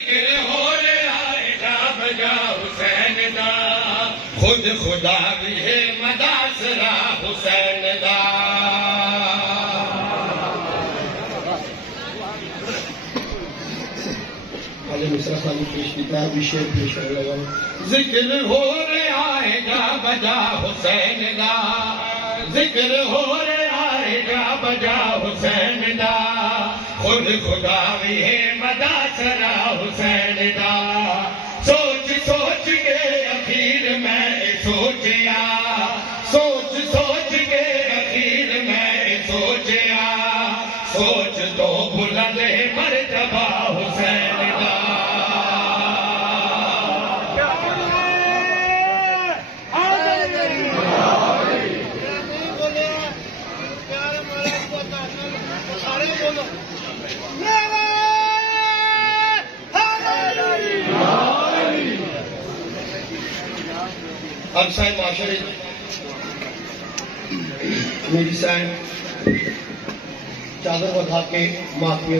ہو رے آئے گا بجا حسین دا خود خدا بھی ہے مداسرا حسین دا علی مصرا خانی پیش کیتا ہے شعر پیش کر لگا ذکر ہو رے آئے گا بجا حسین دا ذکر ہو رے آئے گا بجا حسین دا خود خدا بھی ہے مداسرا حسین دا سوچ سوچ کے اخیر میں سوچیا سوچ سوچ کے اخیر میں سوچیا سوچ تو بلند ہے مرتبہ حسین دا اب صاحب معاشرے میری صاحب چادر بدھا کے ماتمی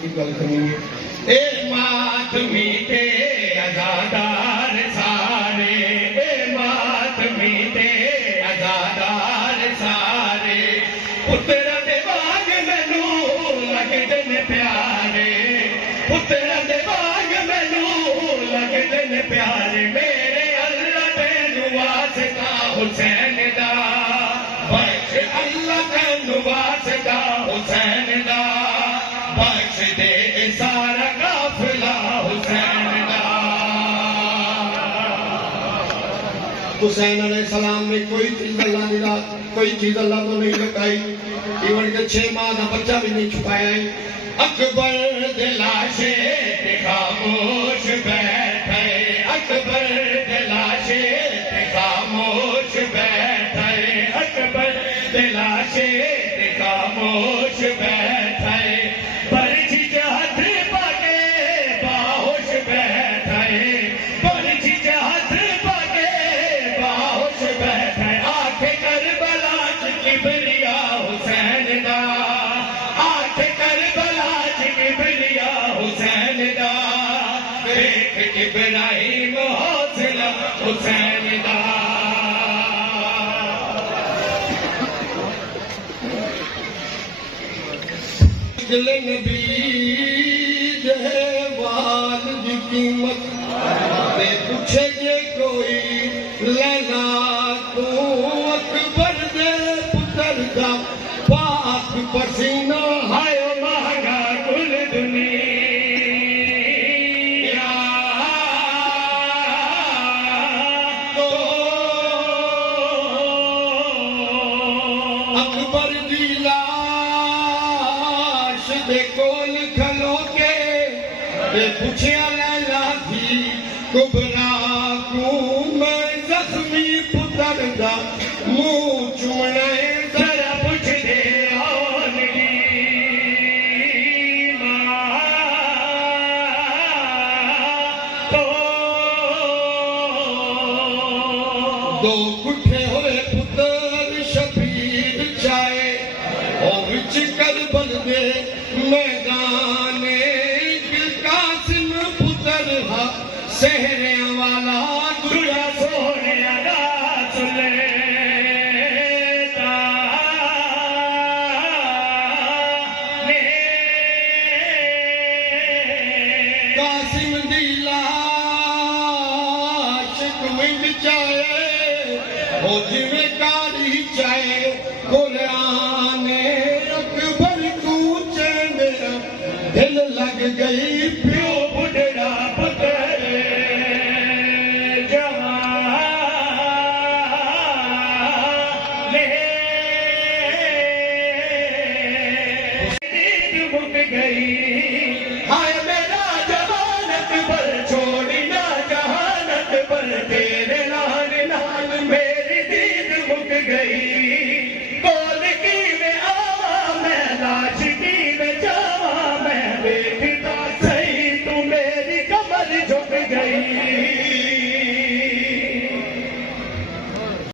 کی گل کرنی ہے اے ماتمی تے عزادار سارے اے ماتمی تے عزادار سارے پتر دے باغ مینوں لگدے نے پیارے پتر دے باغ مینوں لگدے نے پیارے میرے اللہ تینوں واسطہ حسین دا بخش اللہ تینوں واسطہ حسین دا بخش دے سارا قافلہ حسین دا حسین علیہ السلام نے کوئی چیز اللہ نہیں کوئی چیز اللہ تو نہیں لٹائی ایون کہ 6 ماہ کا بچہ بھی نہیں چھپایا ہے اکبر دلاشے خاموش بیٹھے اکبر دلاشے خاموش بیٹھے اکبر دلاشے خاموش بیٹھے پرچی ہاتھ پاکے باہوش بیٹھے پرچی ہاتھ پاکے باہوش بیٹھے آنکھ کربلا کبریا حسین دا آنکھ کربلا کبریا حسین دا دیکھ ابراہیم حوصلہ حسین دا دل نبی جہے والد قیمت تے پوچھے جے کوئی لینا تو اکبر دے پتر دا پاک پسینہ ہائے مہنگا کل دنیا تو اکبر دی لاش دے کول کھلو کے تے پوچھیا لیلا تھی کبرا کو میں زخمی پتر دا منہ چومنا ہے ذرا پوچھ دے آن دی ماں تو دو کٹھے ہوئے پتر شبیر چائے اور وچ کربل دے میدان قاسم پتر ہا سہرے والا دُرا سونے ادا سلیتا نے قاسم دی لاش کوئنڈ چائے ہو جویں کاری چائے قرآن اکبر کو چینڈا دل لگ گئی پیو بڑھڑا پتر جوان لے دید مک گئی